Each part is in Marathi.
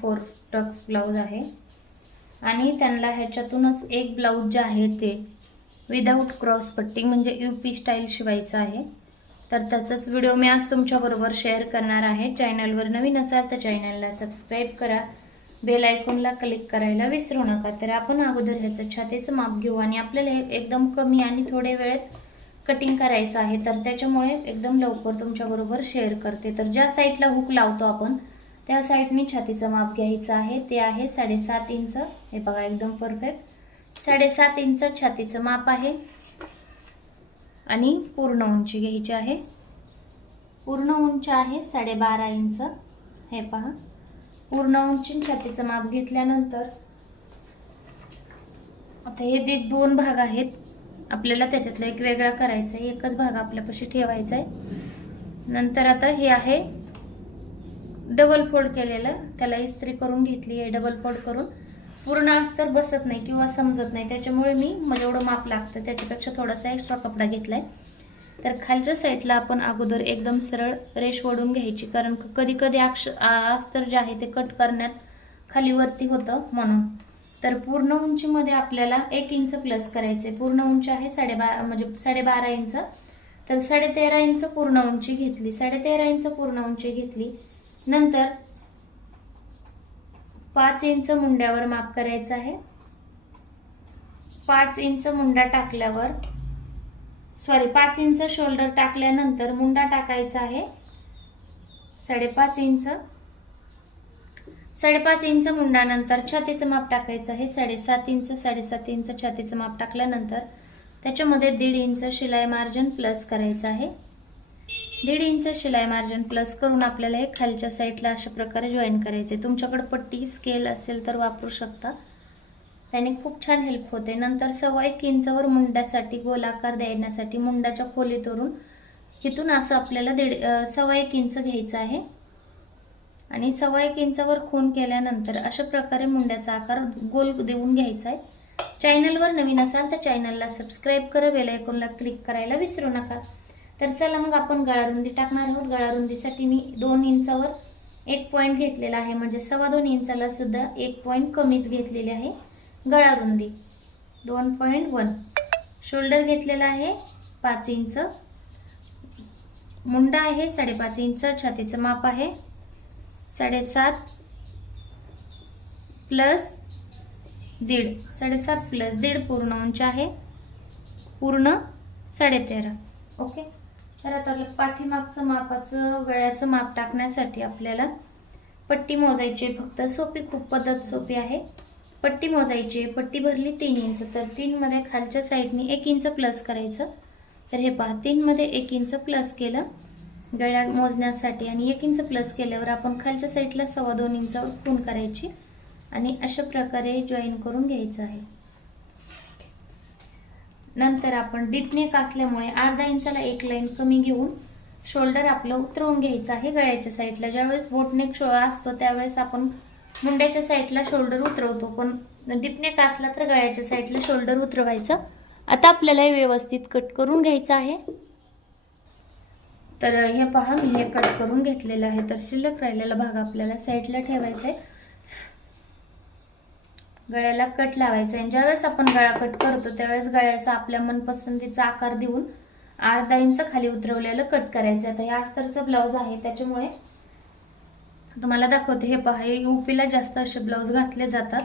4 टक्स ब्लाऊज आहे आणि त्यांना ह्याच्यातूनच एक ब्लाऊज जे आहे ते विदाऊट क्रॉस पट्टी म्हणजे यूपी स्टाईल शिवायचं आहे। तर त्याचाच व्हिडिओ मी आज तुमच्याबरोबर शेअर करणार आहे। चॅनलवर नवीन असाल तर चॅनलला सबस्क्राईब करा, बेल आयकॉनला क्लिक करायला विसरू नका। तर आपण अगोदर ह्याचं छातीचं माप घेऊ आणि आपल्याला हे एकदम कमी आणि थोडे वेळेत कटिंग करायचं आहे, तर त्याच्यामुळे एकदम लवकर तुमच्याबरोबर शेअर करते। तर ज्या साईडला हुक लावतो आपण त्या साईडने छातीचं माप घ्यायचं आहे, ते आहे 7.5 इंच। हे बघा एकदम परफेक्ट 7.5 इंच छातीचं माप आहे आणि पूर्ण उंची घ्यायची आहे। पूर्ण उंची आहे 12.5 इंच। हे पहा पूर्ण उंची छातीचं माप घेतल्यानंतर आता हे दोन भाग आहेत, आपल्याला त्याच्यातला एक वेगळा करायचा आहे, एकच भाग आपल्यापाशी ठेवायचा आहे। नंतर आता हे आहे डबल फोल्ड केलेलं, त्याला इस्त्री करून घेतली आहे डबल फोल्ड करून। पूर्ण अस्तर बसत नाही किंवा समजत नाही, त्याच्यामुळे मी मला एवढं माप लागतं त्याच्यापेक्षा थोडासा एक्स्ट्रा कपडा घेतलाय। तर खालच्या साईडला आपण अगोदर एकदम सरळ रेष ओढून घ्यायची, कारण कधी कधी अस्तर जे आहे ते कट करण्यात खाली वरती होतं म्हणून। तर पूर्ण उंचीमध्ये आपल्याला 1 इंच प्लस करायचे। पूर्ण उंची आहे 12.5 म्हणजे 12.5 इंच, तर 13.5 इंच पूर्ण उंची घेतली। 13.5 इंच पूर्ण उंची घेतली नंतर 5 इंच मुंड्यावर माप करायचं आहे। 5 इंच मुंडा टाकल्यावर 5 इंच शोल्डर टाकल्यानंतर मुंडा टाकायचा आहे 5.5 इंच। 5.5 इंच मुंडा नंतर छातीचं माप टाकायचं आहे 7.5 इंच। 7.5 इंच छातीचं माप टाकल्यानंतर त्याच्यामध्ये 1.5 इंच शिलाई मार्जिन प्लस करायचं आहे। 1.5 इंच शिलाई मार्जिन प्लस करून आपल्याला हे खालच्या साईडला अशा प्रकारे जॉईन करायचे। तुमच्याकडे पट्टी स्केल असेल तर वापरू शकता, त्याने खूप छान हेल्प होते। नंतर 1.25 इंचवर मुंड्यासाठी गोलाकार देण्यासाठी मुंडाच्या खोलीतून इथून असं आपल्याला 1.25 इंच घ्यायचं आहे आणि 1.25 इंचावर खून केल्यानंतर अशा प्रकारे मुंड्याचा आकार गोल देऊन घ्यायचा आहे। चॅनलवर नवीन असाल तर चॅनलला सबस्क्राईब करा, बेल आयकॉनला क्लिक करायला विसरू नका। तर चला मग आपण गळारुंदी टाकणार आहोत। गळारुंदीसाठी मी 2 इंचावर 1 पॉइंट घेतलेला आहे, म्हणजे 2.25 इंचाला सुद्धा 1 पॉइंट कमीच घेतलेले आहे। गळारुंदी 2.1, शोल्डर घेतलेला आहे 5 इंच, मुंडा आहे 5.5 इंच, छातीचं माप आहे 7.5 प्लस 1.5, 7.5 प्लस 1.5 पूर्ण उंची आहे, पूर्ण 13.5। ओके, तर आता पाठीमागचं मापाचं गळ्याचं माप टाकण्यासाठी आपल्याला पट्टी मोजायची। फक्त सोपी, खूप पद्धत सोपी आहे। पट्टी मोजायची, पट्टी भरली 3 इंच, तर 3 मध्ये खालच्या साईडने 1 इंच प्लस करायचं। तर हे पहा 3 मध्ये 1 इंच प्लस केलं गळ्या मोजण्यासाठी आणि 1 इंच प्लस केल्यावर आपण खालच्या साईडला 2.25 इंचावर खूण करायची आणि अशा प्रकारे जॉईन करून घ्यायचं आहे। नंतर आपण डीप नेक असल्यामुळे अर्धा इंचाला एक लाईन कमी घेऊन शोल्डर आपलं उतरवून घ्यायचं आहे गळ्याच्या साईडला। ज्यावेळेस बोट नेक असतो त्यावेळेस आपण मुंड्याच्या साईडला शोल्डर उतरवतो, पण डीप नेक असला तर गळ्याच्या साईडला शोल्डर उतरवायचं। आता आपल्याला हे व्यवस्थित कट करून घ्यायचं आहे। तर हे पहा मी हे कट करून घेतलेलं आहे, तर शिल्लक राहिलेला भाग आपल्याला साईडला ठेवायचा आहे। गळ्याला कट लावायचा आहे। ज्यावेळेस आपण गळा कट करतो त्यावेळेस गळ्याचा आपल्या मनपसंतीचा आकार देऊन अर्धा इंच खाली उतरवलेलं कट करायचं। आता हे अस्तरचा ब्लाउज आहे त्याच्यामुळे तुम्हाला दाखवते। हे पहा हे यूपीला जास्त असे ब्लाउज घातले जातात।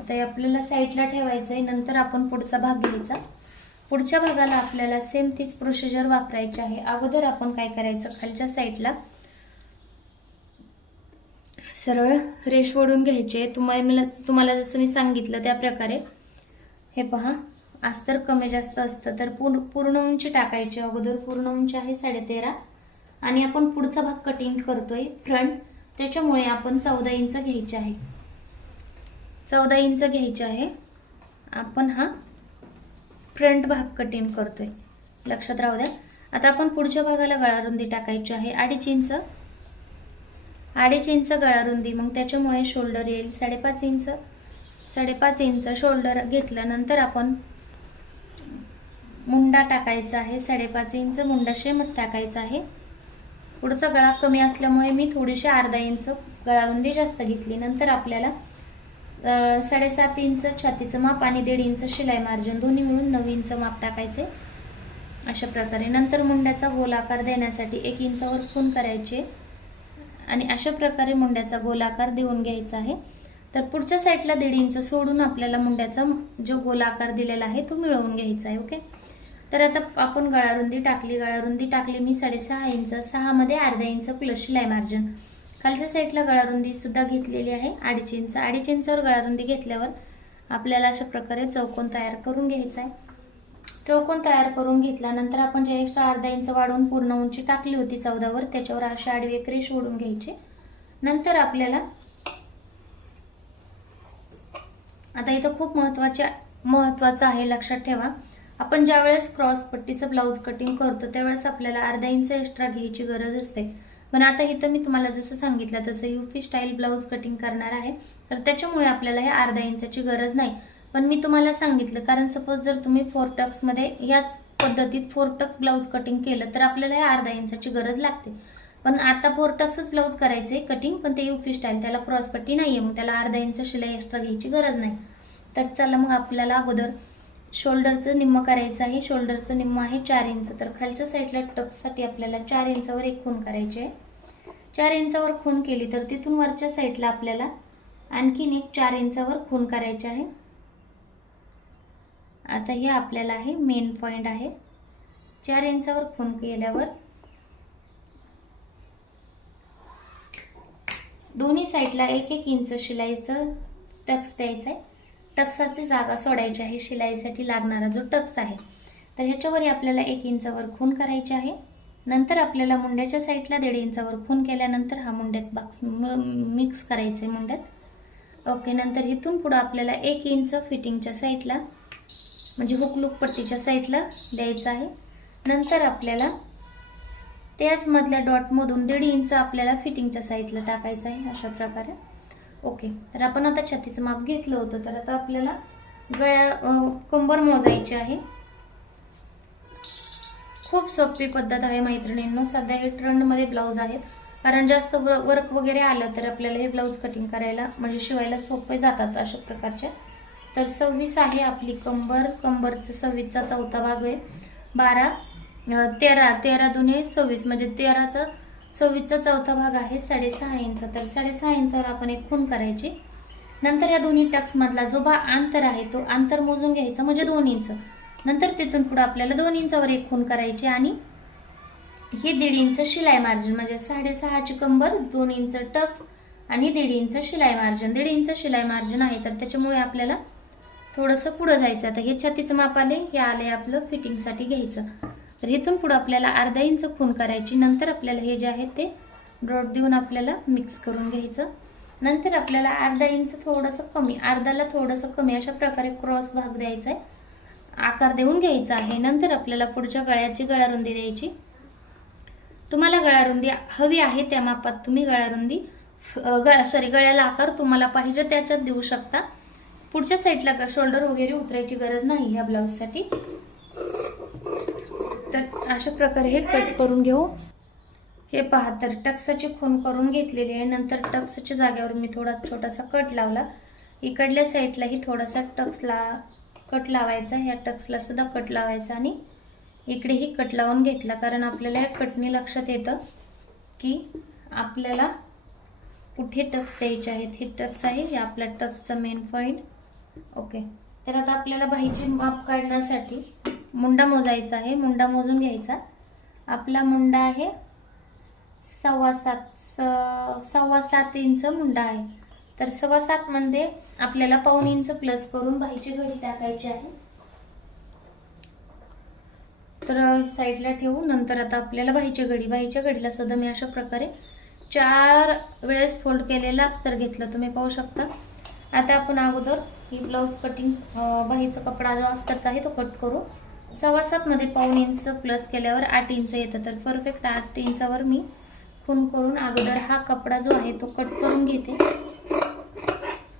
आता हे आपल्याला साईडला ठेवायचं आहे। नंतर आपण पुढचा भाग घ्यायचा। पुढच्या भागाला आपल्याला सेम तीच प्रोसिजर वापरायची आहे। अगोदर आपण काय करायचं, खालच्या साईडला सरळ रेष ओढून घ्यायचे। तुम्हाला जसं मी सांगितलं त्या प्रकारे हे पहा अस्तर कमी जास्त असतं तर पूर्ण उंची टाकायची। अगोदर पूर्ण उंची आहे 13.5 आणि आपण पुढचा भाग कटिंग करतोय फ्रंट, त्याच्यामुळे आपण 14 इंच घ्यायचे आहे। 14 इंच घ्यायचे आहे। आपण हा फ्रंट भाग कटिंग करतोय, लक्षात राहू द्या। आता आपण पुढच्या भागाला गळारुंदी टाकायची आहे 2.5 इंच। 2.5 इंच गळारुंदी, मग त्याच्यामुळे शोल्डर येईल 5.5 इंच। 5.5 इंच शोल्डर घेतल्यानंतर आपण मुंडा टाकायचा आहे 5.5 इंच, मुंडा शेमच टाकायचा आहे। पुढचा गळा कमी असल्यामुळे मी थोडीशी अर्धा इंच गळारुंदी जास्त घेतली. नंतर आपल्याला 7.5 इंच छातीचं माप आणि 1.5 इंच शिलाई मार्जिन दोन्ही मिळून 9 इंच माप टाकायचे अशा प्रकारे. नंतर मुंड्याचा गोलाकार देण्यासाठी 1 इंचावर खून करायचे आणि अशा प्रकारे मुंड्याचा गोलाकार देऊन घ्यायचा आहे. तर पुढच्या साईडला 1.5 इंच सोडून आपल्याला मुंड्याचा जो गोलाकार दिलेला आहे तो मिळवून घ्यायचा आहे. ओके, तर आता आपण गळारुंदी टाकली मी 6.5 इंच. 6 मध्ये अर्धा इंच प्लस शिलाई मार्जिन. खालच्या साईडला गळारुंदी सुद्धा घेतलेली आहे 2.5 इंच. 2.5 इंचावर गळारुंदी घेतल्यावर आपल्याला अशा प्रकारे चौकोन तयार करून घ्यायचा आहे. चौकोन तयार करून घेतल्यानंतर आपण जे एक्स्ट्रा अर्धा इंच वाढवून पूर्ण उंची टाकली होती 14 वर, त्याच्यावर अशी आडवी एक रेष ओढून घ्यायची. नंतर आपल्याला आता इथं खूप महत्वाचं आहे, लक्षात ठेवा. आपण ज्या वेळेस क्रॉस पट्टीचं ब्लाऊज कटिंग करतो त्यावेळेस आपल्याला अर्धा इंच एक्स्ट्रा घ्यायची गरज असते. पण आता इथं मी तुम्हाला जसं सांगितलं तसं यूपी स्टाईल ब्लाऊज कटिंग करणार आहे, तर त्याच्यामुळे आपल्याला हे अर्धा इंचाची गरज नाही. पण मी तुम्हाला सांगितलं कारण सपोज जर तुम्ही 4 टक्स मध्ये याच पद्धतीत 4 टक्स ब्लाऊज कटिंग केलं तर आपल्याला हे अर्धा इंचाची गरज लागते. पण आता 4 टक्सच ब्लाऊज करायचे कटिंग, पण ते यूपी स्टाईल, त्याला क्रॉस पट्टी नाहीये, मग त्याला अर्धा इंच शिलाई एक्स्ट्रा घ्यायची गरज नाही. तर चला मग आपल्याला अगोदर शोल्डरचं निम्म करायचं आहे. शोल्डरचं निम्म आहे 4 इंच. तर खालच्या साईडला टक्ससाठी आपल्याला 4 इंचावर एक खून करायची आहे. 4 इंचावर खून केली तर तिथून वरच्या साईडला आपल्याला आणखीन एक 4 इंचावर खून करायचे आहे. आता हे आपल्याला आहे मेन पॉइंट आहे. 4 इंचावर खून केल्यावर दोन्ही साईडला 1-1 इंच शिलाईचं टक्स द्यायचं आहे. टक्साची जागा सोडायची आहे शिलाईसाठी लागणारा जो टक्स आहे. तर ह्याच्यावर आपल्याला 1 इंचावर खून करायचे आहे. नंतर आपल्याला मुंड्याच्या साईडला 1.5 इंचावर खून केल्यानंतर हा मुंड्यात बॉक्स मिक्स करायचे मुंड्यात. ओके, नंतर इथून पुढे आपल्याला 1 इंच फिटिंगच्या साईडला म्हणजे हुकलूक पट्टीच्या साईडला द्यायचं आहे. नंतर आपल्याला त्याच मधल्या डॉट मधून 1.5 इंच आपल्याला फिटिंगच्या साईडला टाकायचं आहे अशा प्रकारे. ओके, तर आपण आता छातीचं माप घेतलं होतं. तर आता आपल्याला कंबर मोजायची आहे. खूप सोपी पद्धत आहे मैत्रिणींनो. सध्या हे ट्रेंडमध्ये ब्लाऊज आहेत, कारण जास्त वर्क वगैरे आलं तर आपल्याला हे ब्लाऊज कटिंग करायला म्हणजे शिवायला सोपे जातात अशा प्रकारच्या. तर 26 आहे आपली कंबर. कंबरचं 26चा चौथा भाग आहे. 13 दुने 26 म्हणजे 13चा 26चा चौथा भाग आहे 6.5 इंच. तर 6.5 इंचावर आपण एक खून करायची. नंतर या दोन्ही टक्स मधला जो अंतर आहे तो अंतर मोजून घ्यायचा म्हणजे 2 इंच. नंतर तिथून पुढे आपल्याला 2 इंचावर एक खून करायची आणि हे 1.5 इंच शिलाई मार्जिन म्हणजे 6.5ची कंबर, 2 इंच टक्स आणि 1.5 इंच शिलाई मार्जिन. 1.5 इंच शिलाई मार्जिन आहे तर त्याच्यामुळे आपल्याला थोडंसं पुढे जायचं. आता हे छातीचं माप आले, हे आले आपलं फिटिंगसाठी घ्यायचं. तर इथून पुढे आपल्याला अर्धा इंच खून करायची. नंतर आपल्याला हे जे आहे ते डॉट देऊन आपल्याला मिक्स करून घ्यायचं. नंतर आपल्याला अर्धा इंच थोडंसं कमी, अर्धाला थोडंसं कमी अशा प्रकारे क्रॉस भाग द्यायचा आहे, आकार देऊन घ्यायचा आहे. नंतर आपल्याला पुढच्या गळ्याची गळारुंदी द्यायची. तुम्हाला गळारुंदी हवी आहे त्या मापात तुम्ही गळ्याला आकार तुम्हाला पाहिजे त्याच्यात देऊ शकता. पुढच्या साईडला शोल्डर वगैरे उतरायची गरज नाही ह्या ब्लाऊजसाठी. तर अशा प्रकारे हे कट करून घेऊ. हे पहा, तर टक्साची खून करून घेतलेली आहे. नंतर टक्सच्या जागेवर मी थोडा छोटासा कट लावला. इकडल्या साईडलाही थोडासा कट लावायचा. ह्या टक्सला सुद्धा कट लावायचा आणि इकडेही कट लावून घेतला, कारण आपल्याला या कटने लक्षात येतं की आपल्याला कुठे टक्स द्यायचे आहेत. हे टक्स आहे, हे आपला टक्सचा मेन पॉइंट. ओके, तर आता आपल्याला बाहीची माप काढण्यासाठी मुंडा मोजायचा आहे. मुंडा मोजून घ्यायचा. आपला मुंडा आहे 7.25 इंच मुंडा आहे. तर 7.25 मध्ये आपल्याला पाऊण इंच प्लस करून बाहीची घडी टाकायची आहे. तर साईडला ठेवू. नंतर आता आपल्याला बाहीच्या घडीला सुद्धा मी अशा प्रकारे 4 वेळेस फोल्ड केलेला अस्तर घेतलं, तुम्ही पाहू शकता. आता आपण अगोदर ही ब्लाऊज कटिंग बाहीचा कपडा जो अस्तरचा आहे तो कट करू. 7.25 मध्ये पाऊण इंच प्लस केल्यावर 8 इंच येतं. तर परफेक्ट 8 इंचावर मी खून करून अगोदर हा कपडा जो आहे तो कट करून घेते,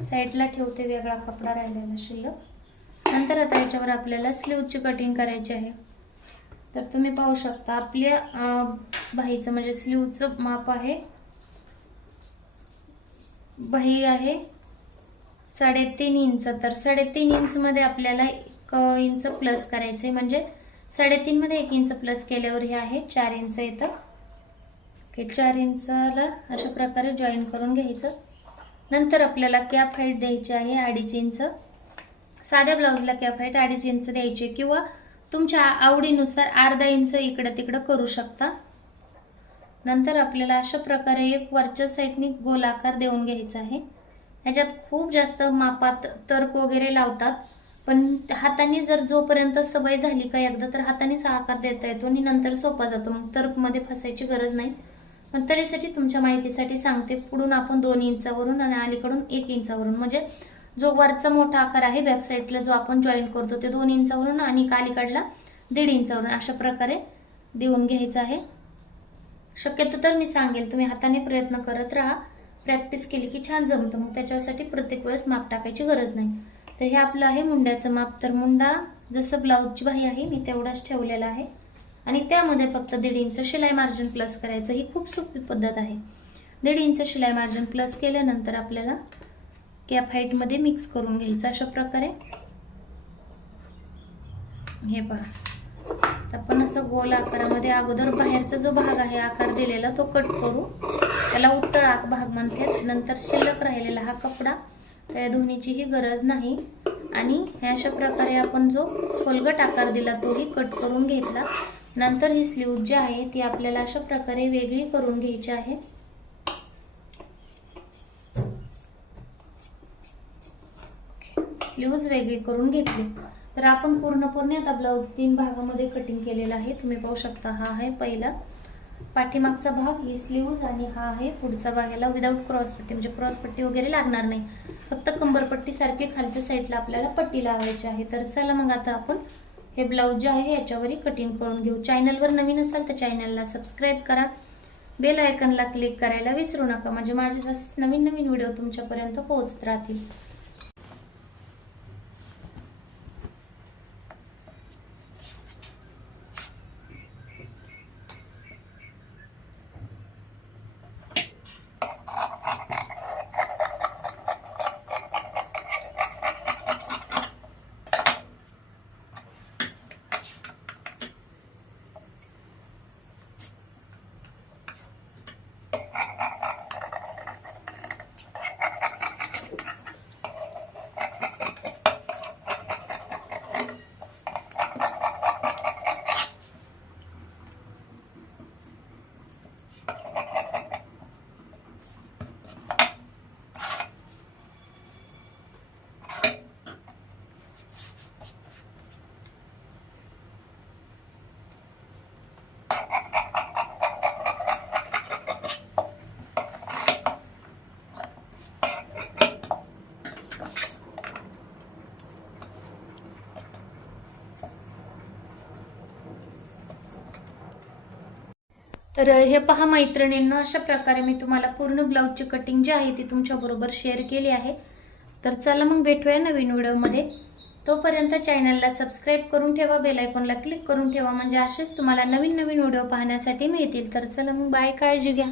साईडला ठेवते, वेगळा कपडा राहिलेला शिल्लक. नंतर आता याच्यावर आपल्याला स्लीवची कटिंग करायची आहे. तर तुम्ही पाहू शकता आपल्या बाहीचं म्हणजे स्लीवचं माप आहे, बाही आहे 3.5 इंच. तर 3.5 इंच मध्ये आपल्याला 1 इंच प्लस करायचे, म्हणजे 3.5 मध्ये 1 इंच प्लस केल्यावर हे आहे 4 इंच येतं. ओके, 4 इंचाला अशा प्रकारे जॉईन करून घ्यायचं. नंतर आपल्याला कॅप हाईट द्यायची आहे 2.5 इंच. साध्या ब्लाउजला कॅप हाईट 2.5 इंच द्यायची, किंवा तुमच्या आवडीनुसार अर्धा इंच इकडे तिकडे करू शकता. नंतर आपल्याला अशा प्रकारे एक वरच्या साईडने गोलाकार देऊन घ्यायचा आहे. याच्यात खूप जास्त मापात तर्क वगैरे लावतात, पण हाताने जर जोपर्यंत सवय झाली का एकदा, तर हातानेच आकार देता येतो आणि नंतर सोपा जातो. मग तर्कमध्ये फसायची गरज नाही. पण तरीसाठी तुमच्या माहितीसाठी सांगते, पुढून आपण 2 इंचावरून आणि अलीकडून 1 इंचावरून, म्हणजे जो वरचा मोठा आकार आहे बॅक साईडला जो आपण जॉईन करतो ते 2 इंचावरून आणि अलीकडला 1.5 इंचावरून अशा प्रकारे देऊन घ्यायचं आहे. शक्यतो तर मी सांगेल तुम्ही हाताने प्रयत्न करत राहा, प्रॅक्टिस केली की छान जमतं. मग त्याच्यासाठी प्रत्येक वेळेस माप टाकायची गरज नाही. तर हे आपलं आहे मुंड्याचं माप. तर मुंडा जसं ब्लाऊजची बाही आहे मी तेवढाच ठेवलेला आहे आणि त्यामध्ये फक्त 1.5 इंच शिलाई मार्जिन प्लस करायचं. ही खूप सोपी पद्धत आहे. 1.5 इंच शिलाई मार्जिन प्लस केल्यानंतर आपल्याला कॅप हाईट मध्ये मिक्स करून घ्यायचं अशा प्रकारे. हे पहा, आपण असं गोल आकारामध्ये अगोदर बाहेरचा जो भाग आहे आकार दिलेला तो कट करू, त्याला उत्तळ भाग म्हणतात. नंतर शिल्लक राहिलेला हा कपडा, त्या दोन्हीचीही गरज नाही. आणि अशा प्रकारे आपण जो खोलगट आकार दिला तोही कट करून घेतला. नंतर ही स्लीव जी आहे ती आपल्याला अशा प्रकारे वेगळी करून घ्यायची आहे. स्लीव्ज वेगळी करून घेतली. तर आपण पूर्णपणे आता ब्लाउज 3 भागामध्ये कटिंग केलेला आहे. तुम्ही पाहू शकता, हा आहे पहिला पाठीमागचा भाग, ही स्लीव्ज, आणि हा आहे पुढचा भाग. याला विदाउट क्रॉसपट्टी, म्हणजे क्रॉसपट्टी वगैरे लागणार नाही, फक्त कंबरपट्टी सारखी खालच्या साईडला आपल्याला पट्टी लावायची आहे. तर चला मग आता आपण हे ब्लाउज जे आहे याच्यावरही कटिंग करून घेऊ. चॅनलवर नवीन असाल तर चॅनलला सबस्क्राईब करा, बेल आयकनला क्लिक करायला विसरू नका, म्हणजे माझे नवीन नवीन व्हिडिओ तुमच्यापर्यंत पोहोचत राहतील. तर हे पहा मैत्रिणींनो, अशा प्रकारे मी तुम्हाला पूर्ण ब्लाउजची कटिंग जी आहे ती तुमच्याबरोबर शेअर केली आहे. तर चला मग भेटूया नवीन व्हिडिओमध्ये. तोपर्यंत चॅनलला सबस्क्राईब करून ठेवा, बेल आयकॉनला क्लिक करून ठेवा, म्हणजे असेच तुम्हाला नवीन नवीन व्हिडिओ पाहण्यासाठी मिळतील. तर चला मग बाय, काळजी घ्या.